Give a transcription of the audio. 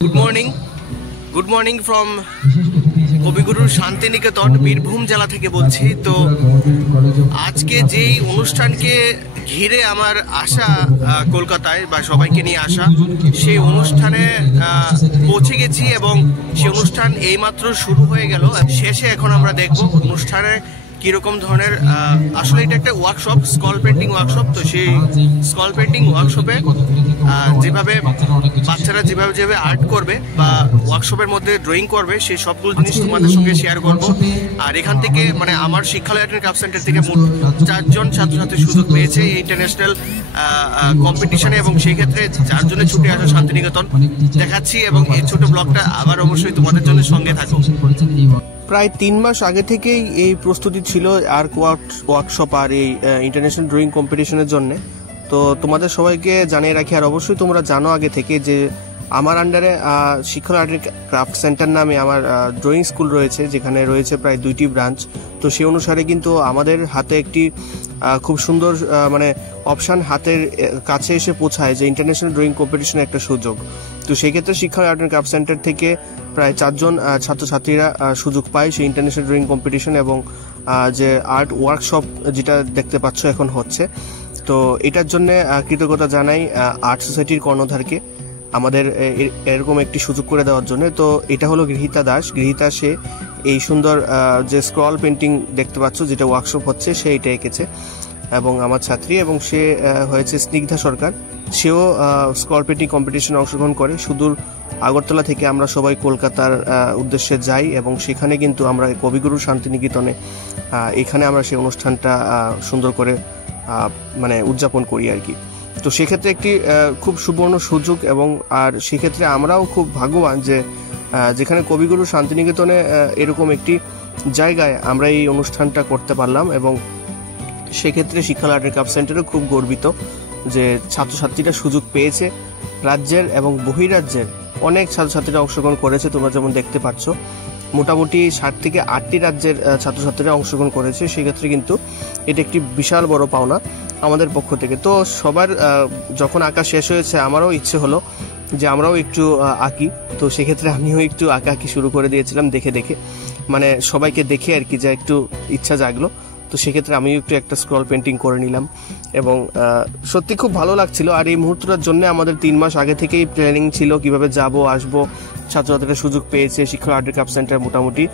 Good morning from কবিগুরুর শান্তিনিকেতন বীরভূম জেলা থেকে বলছি। তো আজকে যেই অনুষ্ঠানকে ঘিরে আমার আসা কলকাতায় বা সবাইকে নিয়ে আসা, সেই অনুষ্ঠানে পৌঁছে গেছি এবং সেই অনুষ্ঠান এইমাত্র শুরু হয়ে গেল। শেষে এখন আমরা দেখব অনুষ্ঠানে কীরকম ধরনের, আসলে এটা একটা ওয়ার্কশপ, স্কল পেন্টিং ওয়ার্কশপ। তো সেই স্কল পেন্টিং ওয়ার্কশপে যেভাবে বাচ্চারা যেভাবে আর্ট করবে বা ওয়ার্কশপের মধ্যে ড্রয়িং করবে, সেই সবগুলো জিনিস তোমাদের সঙ্গে শেয়ার করব। আর এখান থেকে মানে আমার শিক্ষালয় আর্ট অ্যান্ড ক্রাফট সেন্টার থেকে মোট 4 জন ছাত্রছাত্রী সুযোগ পেয়েছে এই ইন্টারন্যাশনাল কম্পিটিশনে, এবং সেই ক্ষেত্রে 4 জনে ছুটে আসা শান্তিনিকেতন দেখাচ্ছি। এবং এই ছোট ব্লগটা আবার অবশ্যই তোমাদের জন্য সঙ্গে থাকো। প্রায় 3 মাস আগে থেকেই এই প্রস্তুতি ছিল আর্ট ওয়ার্কশপ আর এই ইন্টারন্যাশনাল ড্রয়িং কম্পিটিশনের জন্য। তো তোমাদের সবাইকে জানিয়ে রাখি, আর অবশ্যই তোমরা জানো আগে থেকে, যে আমার আন্ডারে শিক্ষালয় আর্ট অ্যান্ড ক্রাফট সেন্টার নামে আমার ড্রয়িং স্কুল রয়েছে, যেখানে রয়েছে প্রায় 2টি ব্রাঞ্চ। তো সেই অনুসারে কিন্তু আমাদের হাতে একটি খুব সুন্দর মানে অপশান হাতের কাছে এসে পৌঁছায়, যে ইন্টারন্যাশনাল ড্রয়িং কম্পিটিশনের একটা সুযোগ। তো সেই ক্ষেত্রে শিক্ষালয় আর্ট অ্যান্ড ক্রাফট সেন্টার থেকে প্রায় 4 জন ছাত্রছাত্রীরা সুযোগ পায় সেই ইন্টারন্যাশনাল ড্রয়িং কম্পিটিশন, এবং যে আর্ট ওয়ার্কশপ যেটা দেখতে পাচ্ছ এখন হচ্ছে। তো এটার জন্য কৃতজ্ঞতা জানাই আর্ট সোসাইটির কর্ণধারকে, আমাদের এরকম একটি সুযোগ করে দেওয়ার জন্য। তো এটা হলো গৃহীতা দাস। গৃহীতা সে এই সুন্দর যে স্ক্রল পেন্টিং দেখতে পাচ্ছ, যেটা ওয়ার্কশপ হচ্ছে, সে এটা এঁকেছে এবং আমার ছাত্রী, এবং সে হয়েছে স্নিগ্ধা সরকার, সেও স্ক্রল পেন্টিং কম্পিটিশনে অংশগ্রহণ করে। সুদূর আগরতলা থেকে আমরা সবাই কলকাতার উদ্দেশ্যে যাই, এবং সেখানে কিন্তু আমরা কবিগুরু শান্তিনিকেতনে এখানে আমরা সেই অনুষ্ঠানটা সুন্দর করে মানে উদযাপন করি আর কি। তো সেক্ষেত্রে একটি খুব সুবর্ণ সুযোগ, এবং আর সেক্ষেত্রে আমরাও খুব ভাগ্যবান যে যেখানে কবিগুরু শান্তিনিকেতনে এরকম একটি জায়গায় আমরা এই অনুষ্ঠানটা করতে পারলাম। এবং সেক্ষেত্রে শিক্ষালয় আর্ট অ্যান্ড ক্রাফট সেন্টারও খুব গর্বিত যে ছাত্রছাত্রীরা সুযোগ পেয়েছে। রাজ্যের এবং বহিরাজ্যের অনেক ছাত্রছাত্রীরা অংশগ্রহণ করেছে, তোমরা যেমন দেখতে পাচ্ছ। মোটামুটি 7 থেকে 8টি রাজ্যের ছাত্রছাত্রীরা অংশগ্রহণ করেছে। সেক্ষেত্রে কিন্তু এটা একটি বিশাল বড় পাওনা আমাদের পক্ষ থেকে। তো সবার যখন আঁকা শেষ হয়েছে, আমারও ইচ্ছে হলো যে আমরাও একটু আঁকি। তো সেক্ষেত্রে আমিও একটু আঁকি শুরু করে দিয়েছিলাম, দেখে দেখে, মানে সবাইকে দেখে আর কি, যা একটু ইচ্ছা জাগলো। তো সেক্ষেত্রে আমিও একটু একটা স্ক্রল পেন্টিং করে নিলাম, এবং সত্যি খুব ভালো লাগছিল। আর এই মুহূর্তটার জন্য আমাদের 3 মাস আগে থেকেই প্ল্যানিং ছিল, কিভাবে যাব আসবো। ছাত্রছাত্রীরা সুযোগ পেয়েছে, শিক্ষালয় আর্ট অ্যান্ড ক্রাফট সেন্টার মোটামুটি